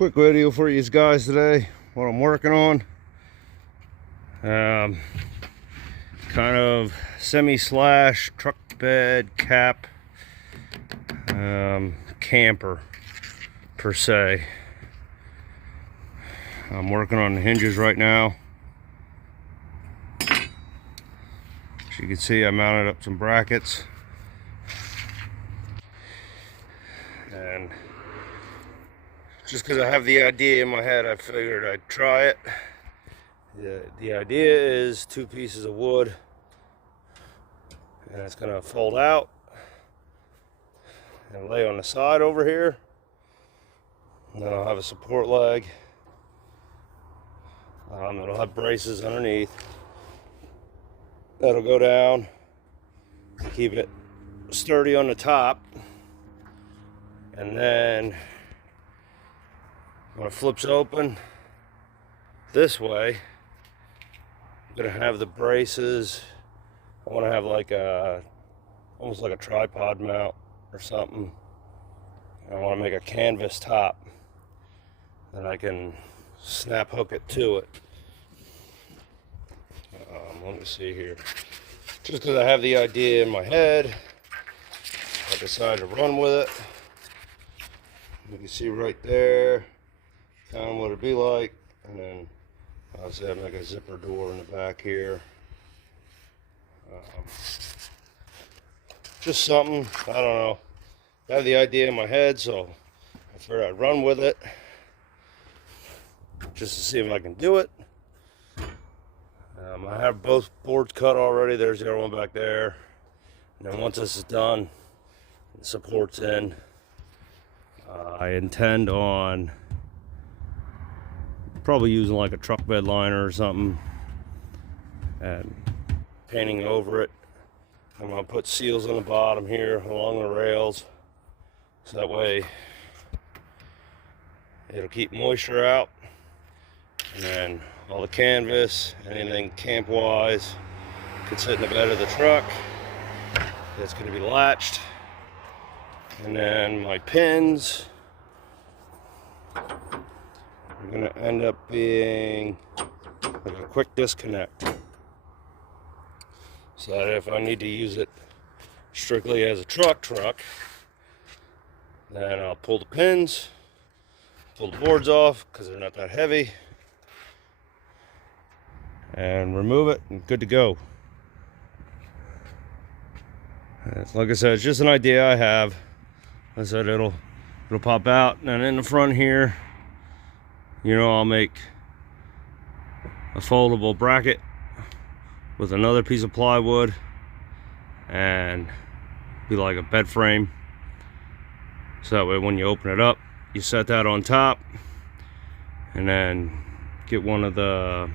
Quick video for you guys today, what I'm working on. Kind of semi-slash truck bed cap camper per se. I'm working on the hinges right now. As you can see, I mounted up some brackets, and just because I have the idea in my head, I figured I'd try it. The idea is 2 pieces of wood, and it's going to fold out and lay on the side over here. And then I'll have a support leg. It'll have braces underneath. That'll go down to keep it sturdy on the top. And then when it flips open this way, I'm gonna have the braces. I want to have like almost like a tripod mount or something. I want to make a canvas top that I can snap hook it to it. Let me see here. Just because I have the idea in my head, I decided to run with it. You can see right there kind of what it'd be like, and then obviously I make a zipper door in the back here. Just something, I don't know. I have the idea in my head, so I figured I'd run with it just to see if I can do it. I have both boards cut already. There's the other one back there. And then once this is done, the support's in, I intend on probably using like a truck bed liner or something and painting over it. I'm going to put seals on the bottom here along the rails, so that way it'll keep moisture out. And then all the canvas, anything camp wise, can sit in the bed of the truck. It's going to be latched. And then my pins are going to end up being like a quick disconnect, so that if I need to use it strictly as a truck, then I'll pull the pins, pull the boards off because they're not that heavy, and remove it, and good to go. Like I said, it's just an idea I have. I said it'll pop out, and in the front here, you know, I'll make a foldable bracket with another piece of plywood and be like a bed frame, so that way when you open it up, you set that on top, and then get one of the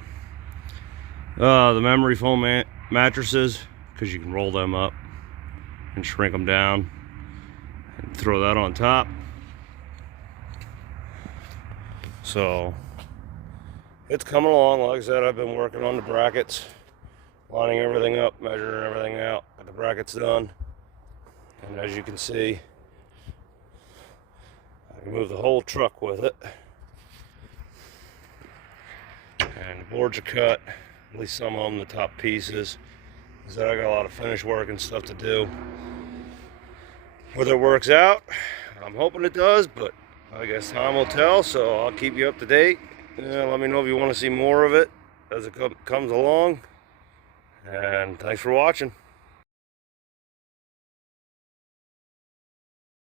memory foam mattresses, because you can roll them up and shrink them down and throw that on top. So it's coming along. Like I said, I've been working on the brackets, lining everything up, measuring everything out, got the brackets done, and as you can see, I can move the whole truck with it. And the boards are cut, at least some of them, the top pieces. So I got a lot of finish work and stuff to do. Whether it works out, I'm hoping it does, but I guess time will tell, so I'll keep you up to date. Let me know if you want to see more of it as it comes along. And thanks for watching.